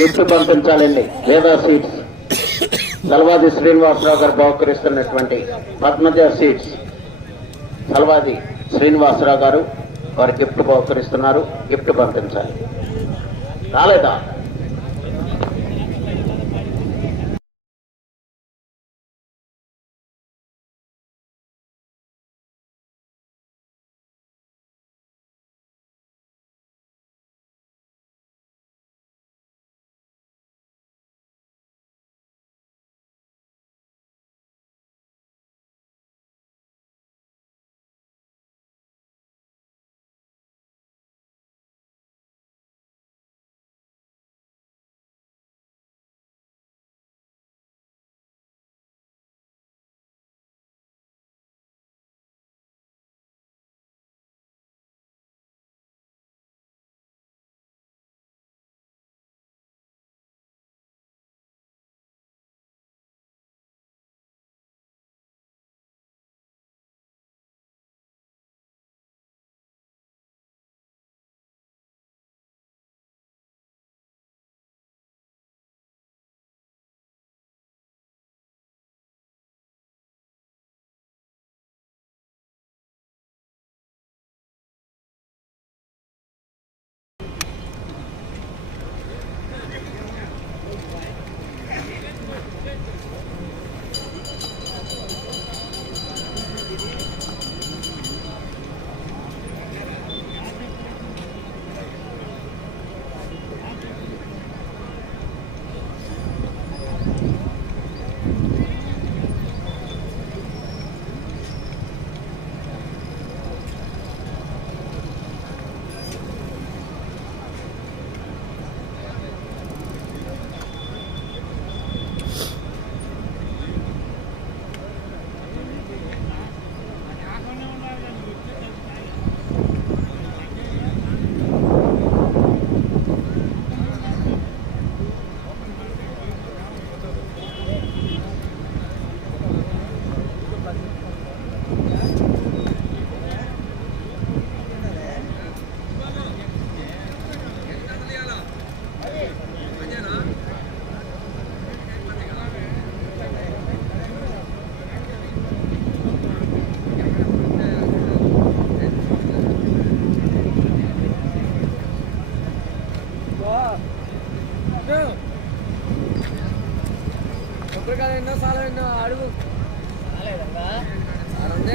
Gift పంపించాలండి Veda seeds Salvadi Srinivasarao garu బహుకరిస్తున్నటువంటి Padmaja seeds Salvadi Srinivasarao garu వారి గిఫ్ట్ బహుకరిస్తున్నారు. గిఫ్ట్ పంపించాలి. రాలేదా?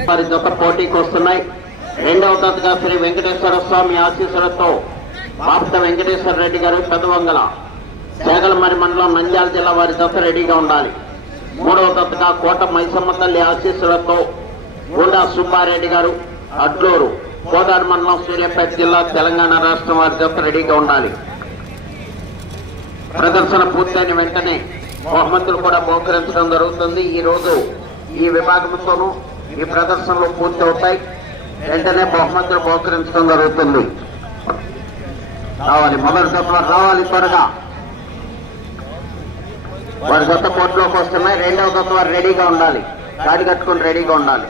వారి జత పోటీకి వస్తున్నాయి. రెండవ తరగతిగా శ్రీ వెంకటేశ్వర స్వామి ఆశీస్సులతో బాప్త వెంకటేశ్వర రెడ్డి గారు పెదవంగల చేగలమరి మండలం నంద్యాల జిల్లా వారి జత రెడీగా ఉండాలి. మూడవ తరగతిగా కోట మైసమ్మ తల్లి ఆశీస్సులతో గుండా సుబ్బారెడ్డి గారు అడ్లూరు కోదాడు మండలం సూర్యాపేట జిల్లా తెలంగాణ రాష్ట్రం వారి జత రెడీగా ఉండాలి. ప్రదర్శన పూర్తయిన వెంటనే బహుమతులు కూడా బహుకరించడం జరుగుతుంది. ఈ రోజు ఈ విభాగంతోనూ ఈ ప్రదర్శనలు పూర్తి అవుతాయి వెంటనే బహుమతులు బహుకరించడం జరుగుతుంది. రావాలి మొదటి సభలో రావాలి త్వరగా. వారి కొత్త కోర్టులోకి వస్తున్నాయి. రెండవ దశ వారు రెడీగా ఉండాలి. గాడి కట్టుకుని రెడీగా ఉండాలి.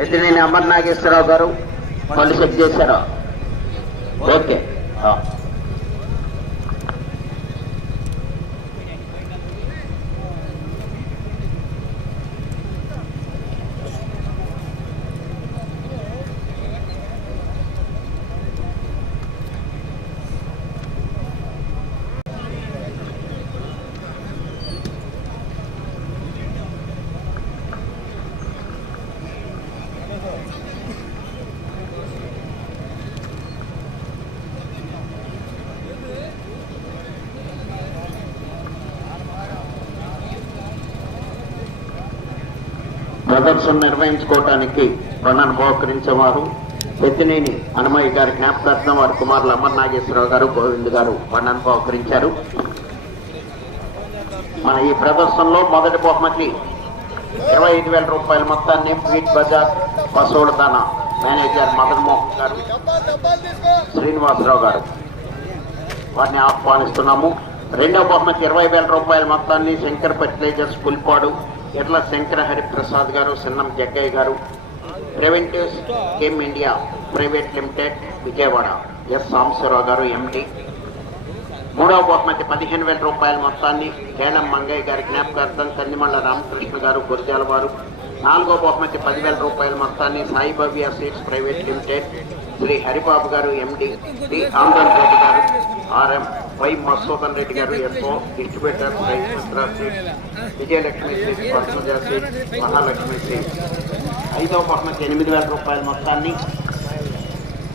రెడ్డినేని అమర్ నాగేశ్వరరావు గారు వాళ్ళు చెక్ చేశారా? ఓకే. ప్రదర్శన నిర్వహించుకోవటానికి రుణాన్ని బహుకరించేవారు. పెద్దినేని హనుమయ్య గారి జ్ఞాపకార్థం వారి కుమారులు అమర్ నాగేశ్వరరావు గారు గోవింద్ గారు రుణాన్ని బహుకరించారు. మన ఈ ప్రదర్శనలో మొదటి బహుమతి ఇరవై ఐదు వేల రూపాయల మొత్తాన్ని బీట్ బజార్ పశువుల దాన మేనేజర్ మదన్ మోహన్ గారు శ్రీనివాసరావు గారు వారిని ఆహ్వానిస్తున్నాము. రెండవ బహుమతి ఇరవై వేల రూపాయల మొత్తాన్ని Shankar fertilisers Pulpadu Erla Shankara Hariprasad garu Sinnam Jaggayya garu preventives chem India private limited Vijayawada. S Sambasivarao garu MD మూడవ బహుమతి పదిహేను వేల రూపాయల మొత్తాన్ని కేలం మంగయ్య గారి జ్ఞాపకార్థం కందిమళ్ళ రామకృష్ణ గారు గురజాల వారు. నాలుగో బహుమతి పదివేల రూపాయల మొత్తాన్ని Sai Bhavya seeds private limited Shri Haribabu garu MD D Andolan Reddy గారు. RM Y Masudan Reddy garu SO distributor rice Mitra Vijayalakshmi seeds Padmaja Mahalakshmi seeds ఐదవ బహుమతి ఎనిమిది వేల రూపాయల మొత్తాన్ని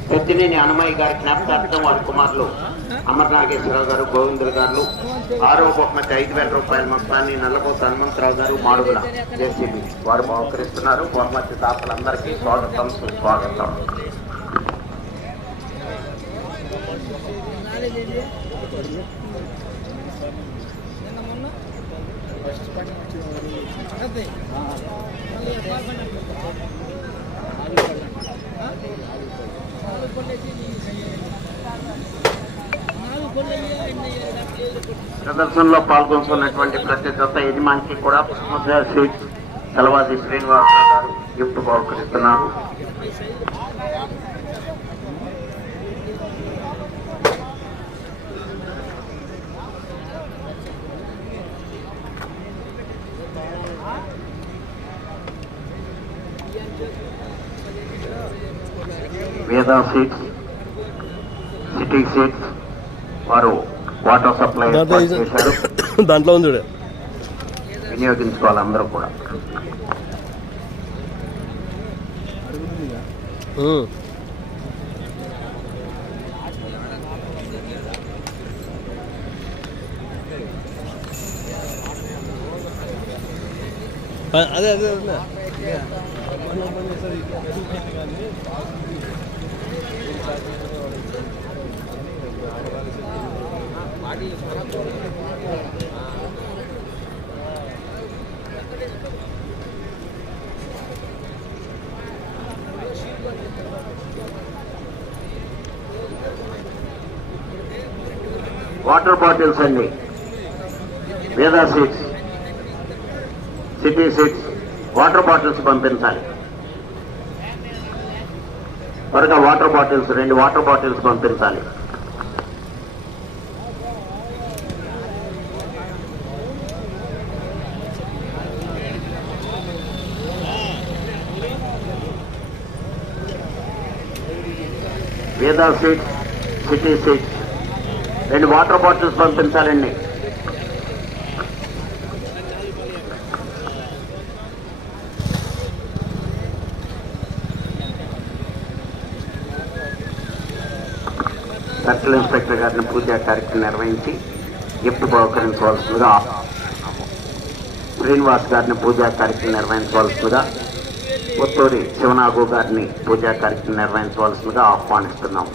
పెద్దినేని అనుమయ్య గారి జ్ఞాపకార్థం వారి కుమారులు అమర్ నాగేశ్వరరావు గారు గోవిందులు గారు. ఆరో బహుమతి ఐదు వేల రూపాయల మొత్తాన్ని నల్లకోత హనుమంతరావు గారు మాడుగుల జేసీబీ వారు బహుకరిస్తున్నారు. బహుమతి దాతలందరికీ స్వాగతం సుస్వాగతం. ప్రదర్శనలో పాల్గొంటున్నటువంటి ప్రతి జత యజమానికి కూడా ముద్ర శ్రీ తెలవాది శ్రీనివాసరావు గారు గిఫ్ట్ బహుకరిస్తున్నారు. వేదా సీట్స్ సిటీ సీట్స్ వారు వాటర్ సప్లై దాంట్లో ఉంది వినియోగించుకోవాలి అందరూ కూడా. అదే అదే. వాటర్ బాటిల్స్ అండి. Veda seeds city seeds water bottles పంపించాలి. త్వరగా వాటర్ బాటిల్స్ రెండు వాటర్ బాటిల్స్ పంపించాలి. Veda seed city seed. రెండు వాటర్ బాటిల్స్ పంపించాలండి. సర్కిల్ ఇన్స్పెక్టర్ గారిని పూజా కార్యక్రమం నిర్వహించి గిఫ్ట్ బహుకరించవలసిందిగా శ్రీనివాస్ గారిని పూజా కార్యక్రమం నిర్వహించవలసిందిగా ఉత్తూరి శివనాగు గారిని పూజా కార్యక్రమం నిర్వహించవలసిందిగా ఆహ్వానిస్తున్నాం.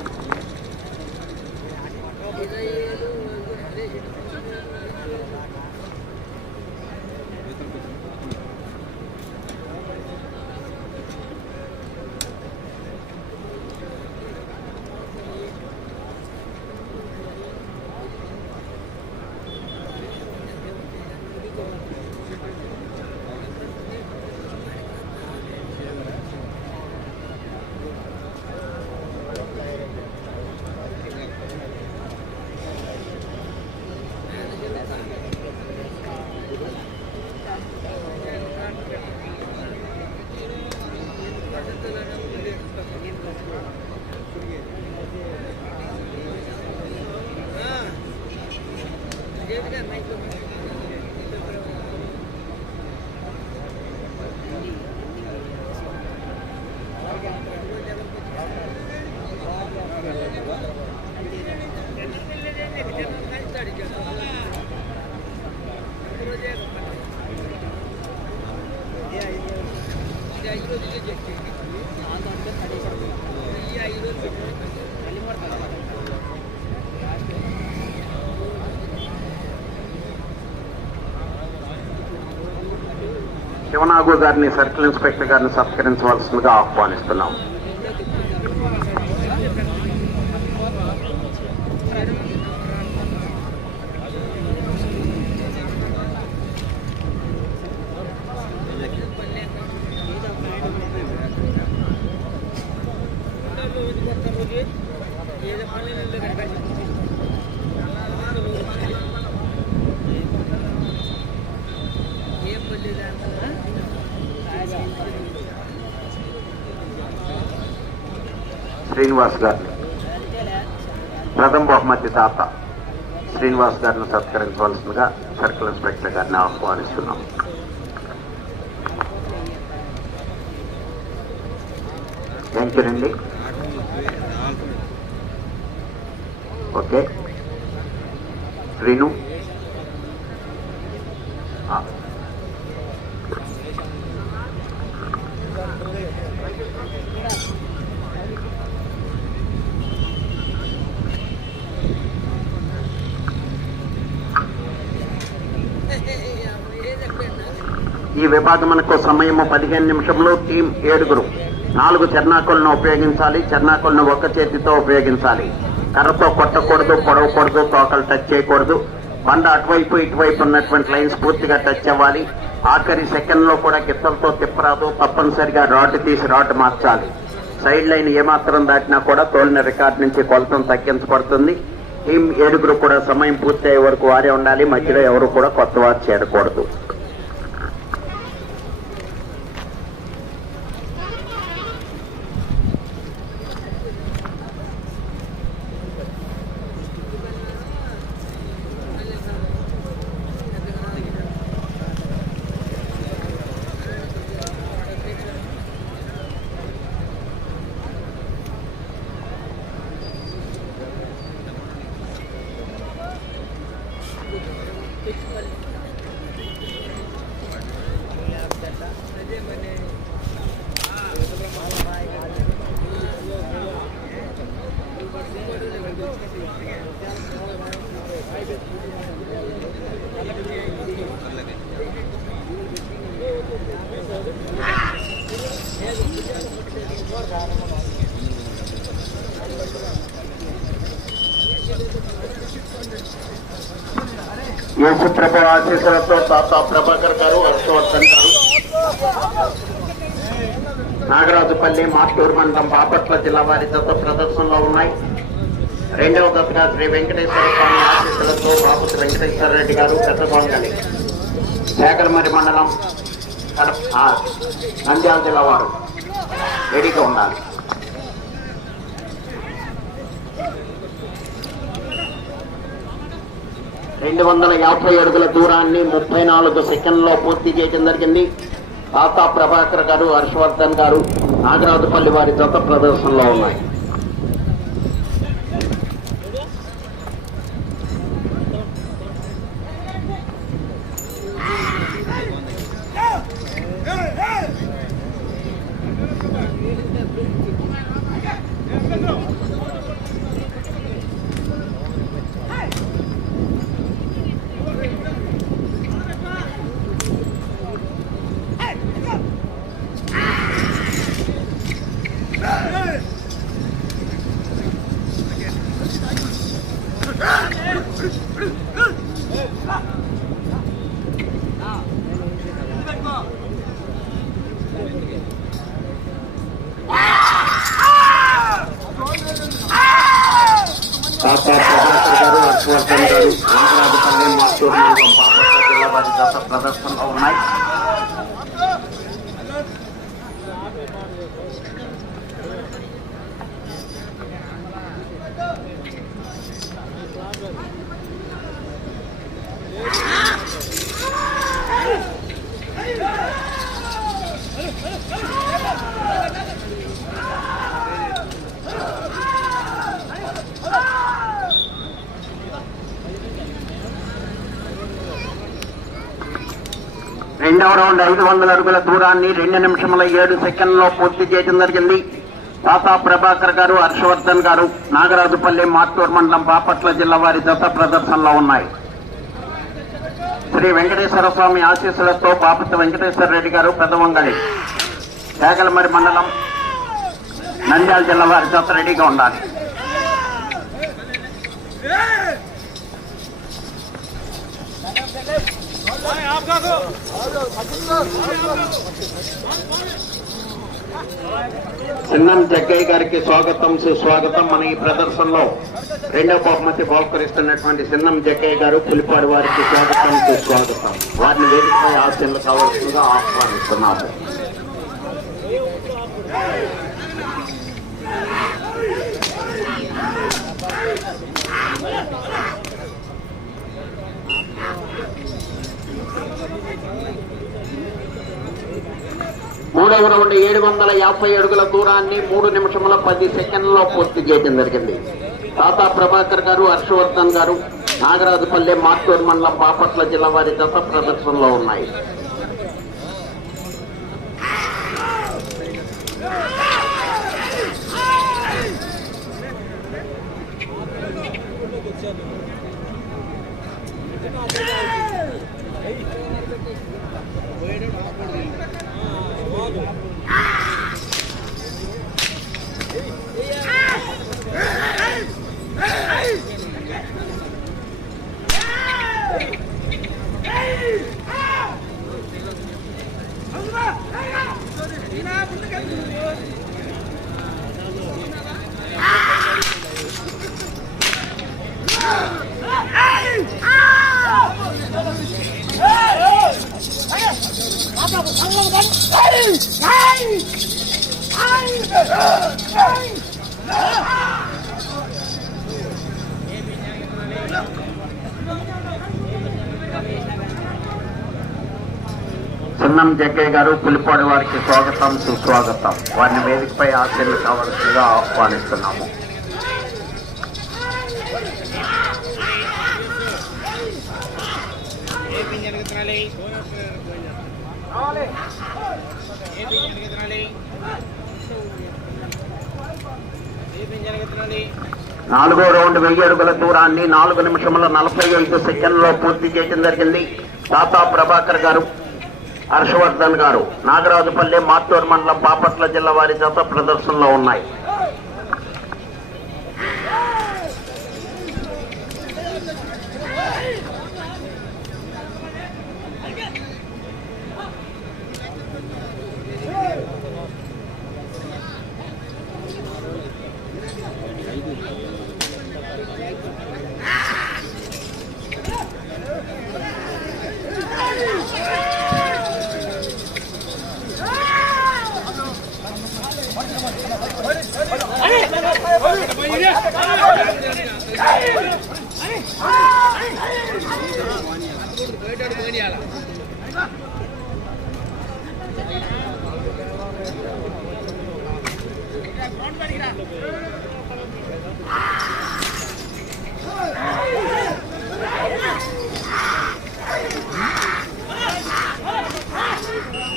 శివనాగు గారిని సర్కిల్ ఇన్స్పెక్టర్ గారిని సత్కరించవలసిందిగా ఆహ్వానిస్తున్నాం. శ్రీనివాస్ గారిని ప్రథమ బహుమతి దాత శ్రీనివాస్ గారిని సత్కరించవలసిందిగా సర్కిల్ ఇన్స్పెక్టర్ గారిని ఆహ్వానిస్తున్నాం. థ్యాంక్ యూ అండి ఈ విభాగమునకు సమయము పదిహేను నిమిషంలో టీం ఏడుగురు. నాలుగు చెర్నాకులను ఉపయోగించాలి చెర్నాకులను ఒక్క చేతితో ఉపయోగించాలి. కర్రతో కొట్టకూడదు పొడవకూడదు తోకలు టచ్ చేయకూడదు. బండ అటువైపు ఇటువైపు ఉన్నటువంటి లైన్స్ పూర్తిగా టచ్ అవ్వాలి. ఆఖరి సెకండ్లో కూడా గిత్తలతో తిప్పరాదు తప్పనిసరిగా రాడ్ తీసి రాడ్ మార్చాలి. సైడ్ లైన్ ఏమాత్రం దాటినా కూడా తోలిన రికార్డ్ నుంచి కొలతం తగ్గించబడుతుంది. టీం ఏడుగురు కూడా సమయం పూర్తి అయ్యే వరకు వారే ఉండాలి మధ్యలో ఎవరు కూడా కొత్త వారు చేరకూడదు. యేసుప్రభు ఆశీస్సులతో తాత ప్రభాకర్ గారు హర్షవర్ధన్ గారు. నాగరాజుపల్లి మాటూరు మండలం బాపట్ల జిల్లా వారి దత్త ప్రదర్శనలో ఉన్నాయి. రెండవ దత్తగా శ్రీ వెంకటేశ్వర స్వామి ఆశీస్సులతో బాపతి వెంకటేశ్వర రెడ్డి గారు పెద్దగొంగలి శేఖరమరి మండలం ఆ, నంద్యాల జిల్లా వారు రెడీగా ఉండాలి. రెండు వందల యాభై అడుగుల దూరాన్ని ముప్పై నాలుగు సెకండ్లో పూర్తి చేయడం జరిగింది. తాతా ప్రభాకర్ గారు హర్షవర్ధన్ గారు నాగరాజుపల్లి వారి జత ప్రదర్శనలో ఉన్నాయి తాతా ప్రభాకర్ గారు హర్షవర్ధన్ గారు నాగరాజుపల్లి మాటూరు మండలం బాపట్ల జిల్లా వారి జత ప్రదర్శనలో ఉన్నాయి రెండవ రౌండ్ ఐదు వందల అడుగుల దూరాన్ని రెండు నిమిషముల ఏడు సెకండ్లో పూర్తి చేయడం జరిగింది. తాతా ప్రభాకర్ గారు హర్షవర్ధన్ గారు నాగరాజుపల్లి మాటూరు మండలం బాపట్ల జిల్లా వారి దశ ప్రదర్శనలో ఉన్నాయి. శ్రీ వెంకటేశ్వర స్వామి ఆశీస్సులతో బాపట్ల వెంకటేశ్వర రెడ్డి గారు పెదవంగళి తేగలమరి మండలం నంద్యాల జిల్లా వారి దత్త రెడీగా ఉండాలి. సిన్నం జగ్గయ్య గారికి స్వాగతం సుస్వాగతం. మన ఈ ప్రదర్శనలో రెండో బహుమతి బహుకరిస్తున్నటువంటి చిన్నం జగ్గయ్య గారు పిలిపాడు వారికి స్వాగతం సుస్వాగతం. వారిని వేదికపై ఆశలు కావాల్సిందిగా ఆహ్వానిస్తున్నారు. Thank మూడవ రౌండ్ ఏడు వందల యాభై అడుగుల దూరాన్ని మూడు నిమిషముల పది సెకండ్లో పూర్తి చేయడం జరిగింది. తాతా ప్రభాకర్ గారు హర్షవర్ధన్ గారు నాగరాజుపల్లె మార్టూర్ మండలం బాపట్ల జిల్లా వారి దశ ప్రదర్శనలో ఉన్నాయి. 아이! 아이! 아이! 아이! సున్నం జగ్గయ్య గారు పులిపాడు వారికి స్వాగతం సుస్వాగతం. వారిని వేదికపై ఆశలు కావాల్సిందిగా ఆహ్వానిస్తున్నాము. నాలుగో రౌండ్ వెయ్యి అడుగుల దూరాన్ని నాలుగు నిమిషంలో నలభై ఐదు సెకండ్లో పూర్తి చేయడం జరిగింది. తాతా ప్రభాకర్ గారు హర్షవర్ధన్ గారు. నాగరాజుపల్లె మాత్తూరు మండలం బాపట్ల జిల్లా వారి చేత ప్రదర్శనలో ఉన్నాయి.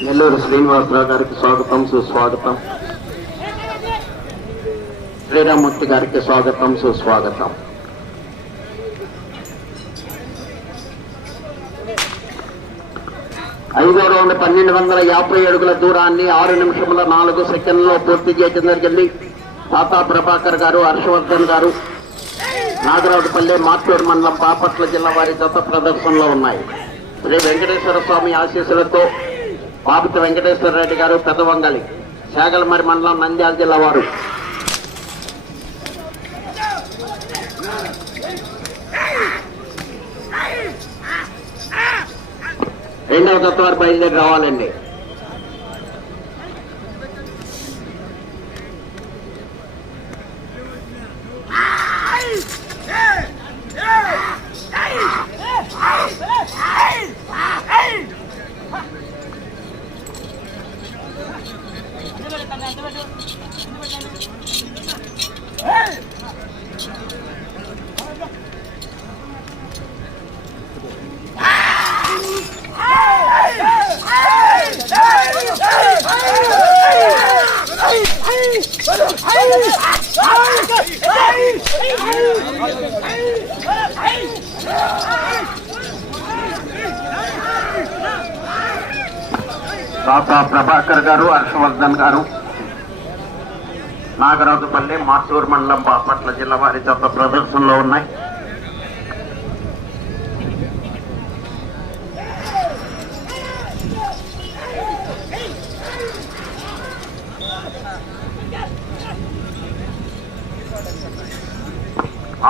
నెల్లూరు శ్రీనివాసరావు గారికి స్వాగతం సుస్వాగతం. శ్రీరామూర్తి గారికి స్వాగతం సుస్వాగతం. ఐదో రౌండ్ పన్నెండు వందల యాభై అడుగుల దూరాన్ని ఆరు నిమిషముల నాలుగు సెకండ్లో పూర్తి చేయడం జరిగింది. తాతా ప్రభాకర్ గారు హర్షవర్ధన్ గారు నాగరాజుపల్లె మార్టూరు మండలం బాపట్ల జిల్లా వారి జత ప్రదర్శనలో ఉన్నాయి. శ్రీ వెంకటేశ్వర స్వామి ఆశీస్సులతో బాబుత వెంకటేశ్వర రెడ్డి గారు పెదవంగలి శాగలమరి మండలం నంద్యాల జిల్లా వారు. రెండవ జత బయలుదేరి రావాలండి. నాగరాజుపల్లి మాసూర్ మండలం బాపట్ల జిల్లా వారి చెత్త ప్రదర్శనలో ఉన్నాయి.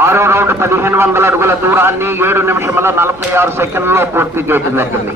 ఆరో రౌండ్ పదిహేను వందల అడుగుల దూరాన్ని ఏడు నిమిషముల నలభై ఆరు సెకండ్లో పూర్తి చేయడం జరిగింది.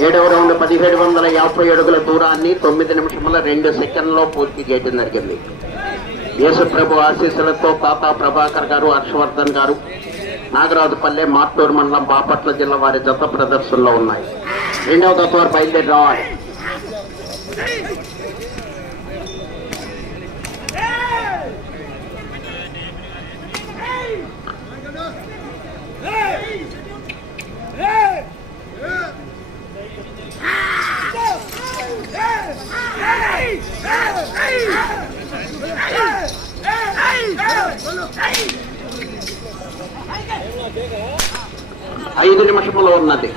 ఏడవ రౌండ్ పదిహేడు వందల యాభై అడుగుల దూరాన్ని తొమ్మిది నిమిషముల రెండు సెకండ్లో పూర్తి చేయడం జరిగింది. యేసుప్రభు ఆశీస్సులతో తాతా ప్రభాకర్ గారు హర్షవర్ధన్ గారు నాగరాజుపల్లె మార్టూరు మండలం బాపట్ల జిల్లా వారి జత ప్రదర్శనలో ఉన్నాయి. రెండవ తత్వారు బయలుదేరి రావాలి ఐదు నిమిషములో ఉన్నది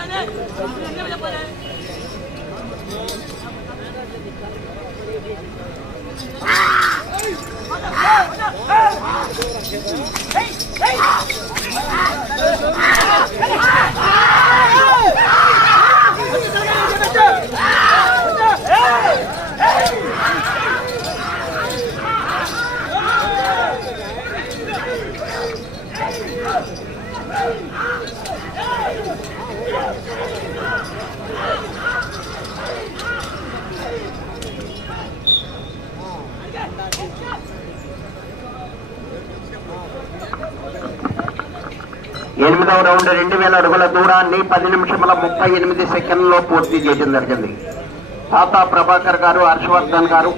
ఎనిమిదవ రౌండ్ రెండు వేల అడుగుల దూరాన్ని పది నిమిషముల ముప్పై ఎనిమిది సెకండ్లో పూర్తి చేయడం జరిగింది. తాతా ప్రభాకర్ గారు హర్షవర్ధన్ గారు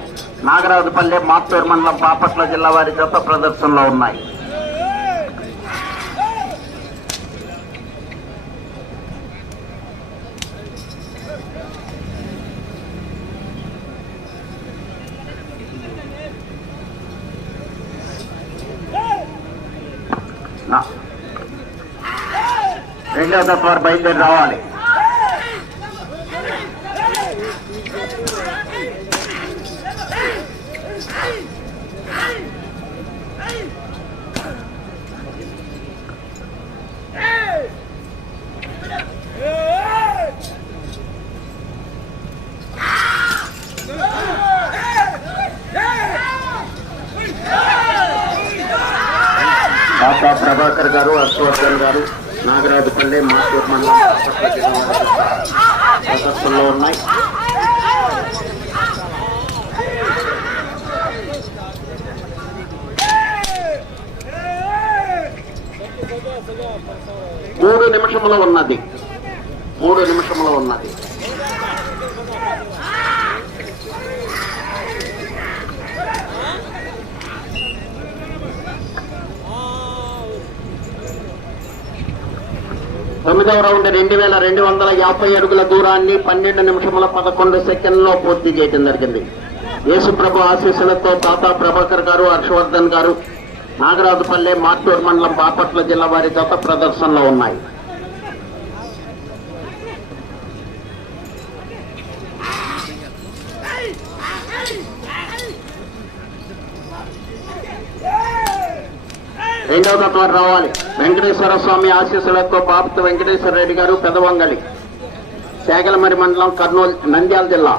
నాగరాజుపల్లె మాత్తూరు మండలం బాపట్ల జిల్లా వారి జత ప్రదర్శనలో ఉన్నాయి. మహిళా దశ బయలుదేరి రావాలి డాక్టర్ ప్రభాకర్ గారు హర్షవర్ధన్ గారు నాగరాజుపల్లి మాటూరు మండలం బాపట్ల జిల్లా వారి ప్రదర్శనలో ఉన్నాయి మూడు నిమిషముల ఉన్నది మూడు నిమిషముల ఉన్నది. తొమ్మిదవ రౌండ్ రెండు వేల రెండు వందల యాభై అడుగుల దూరాన్ని పన్నెండు నిమిషముల పదకొండు సెకండ్లో పూర్తి చేయడం జరిగింది. యేసుప్రభు ఆశీస్సులతో తాతా ప్రభాకర్ గారు హర్షవర్ధన్ గారు నాగరాజుపల్లె మార్టూర్ మండలం బాపట్ల జిల్లా వారి జత ప్రదర్శనలో ఉన్నాయి. రెండవ తత్వాలు రావాలి. వెంకటేశ్వర స్వామి ఆశీస్సులతో బాపత వెంకటేశ్వర రెడ్డి గారు పెదవంగలి. శాగలమరి మండలం కర్నూలు నంద్యాల జిల్లా.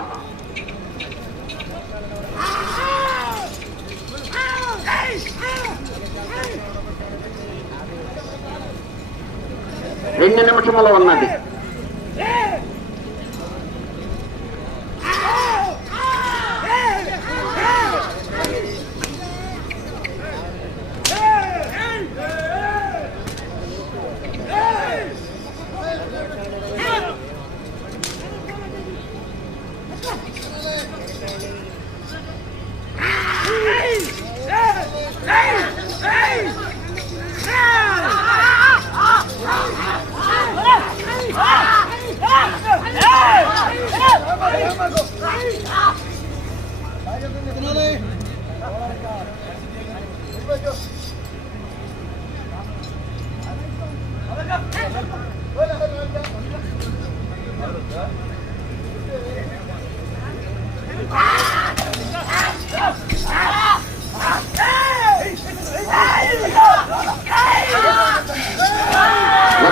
రెండు నిమిషములు ఉన్నది.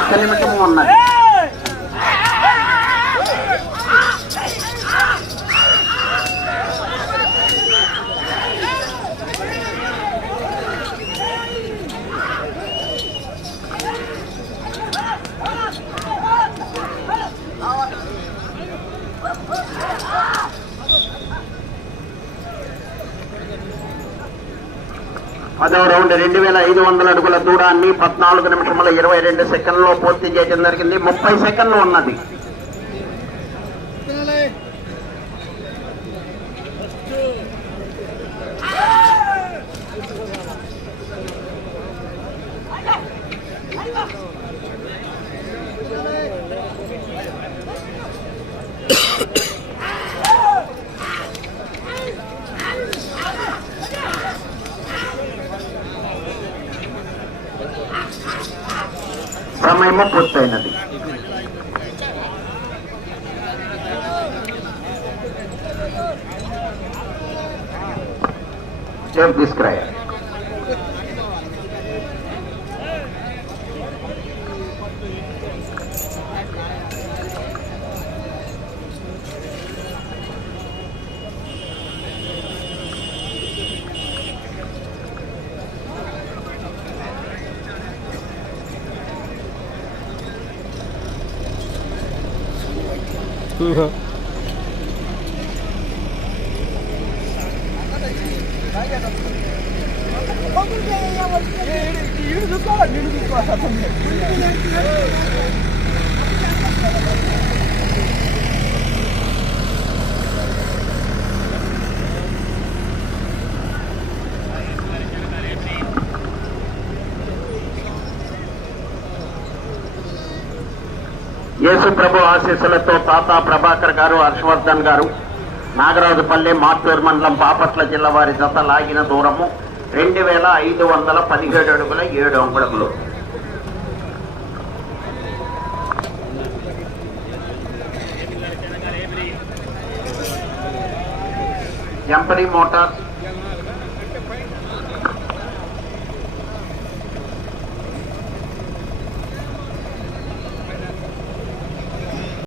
那你们 దూరాన్ని పద్నాలుగు నిమిషముల ఇరవై రెండు సెకండ్లో పూర్తి చేయడం జరిగింది. ముప్పై సెకండ్లు ఉన్నది. করতেই Jump this crayon. సమయము యేసు ప్రభు ఆశీస్సులతో తాత ప్రభాకర్ గారు హర్షవర్ధన్ గారు నాగరాజుపల్లె మాటూరు మండలం బాపట్ల జిల్లా వారి జత లాగిన దూరము రెండు వేల ఐదు వందల పదిహేడు అడుగుల ఏడు అంగుళములు. జంపనీ మోటార్స్